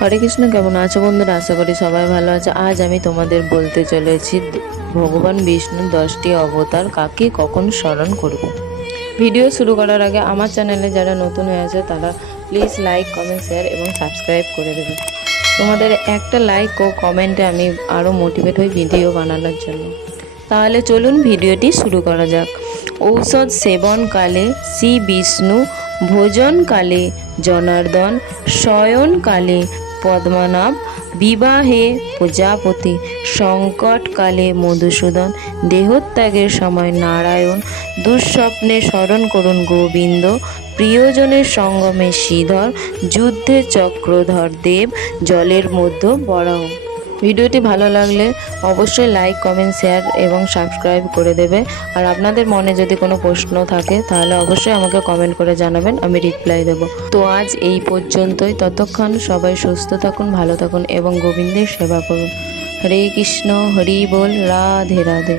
হরে কৃষ্ণ। কেমন আছো বন্ধুরা? আশা করি সবাই ভালো আছে। আজ আমি তোমাদের বলতে চলেছি ভগবান বিষ্ণুর 10টি অবতার কাকে কখন স্মরণ করব। ভিডিও শুরু করার আগে আমার চ্যানেলে যারা নতুন হয়ে আছে তারা প্লিজ লাইক, কমেন্ট, শেয়ার এবং সাবস্ক্রাইব করে দেবে। তোমাদের একটা লাইক ও কমেন্টে আমি আরও মোটিভেট হই ভিডিও বানানোর জন্য। তাহলে চলুন ভিডিওটি শুরু করা যাক। ঔষধ সেবনকালে শ্রী বিষ্ণু, ভোজনকালে জনার্দন, শয়নকালে পদ্মনাভ, বিবাহে প্রজাপতি, সংকটকালে মধুসূদন, দেহত্যাগের সময় নারায়ণ, দুঃস্বপ্নে স্মরণ করুন গোবিন্দ, প্রিয়জনের সঙ্গমে শ্রীধর, যুদ্ধে চক্রধর দেব, জলের মধ্যে বরাহ। ভিডিওটি ভালো লাগলে অবশ্যই লাইক, কমেন্ট, শেয়ার এবং সাবস্ক্রাইব করে দেবে। আর আপনাদের মনে যদি কোনো প্রশ্ন থাকে তাহলে অবশ্যই আমাকে কমেন্ট করে জানাবেন, আমি রিপ্লাই দেব। তো আজ এই পর্যন্তই। ততক্ষণ সবাই সুস্থ থাকুন, ভালো থাকুন এবং গোবিন্দের সেবা করুন। হরে কৃষ্ণ, হরি বল, রাধে রাধে।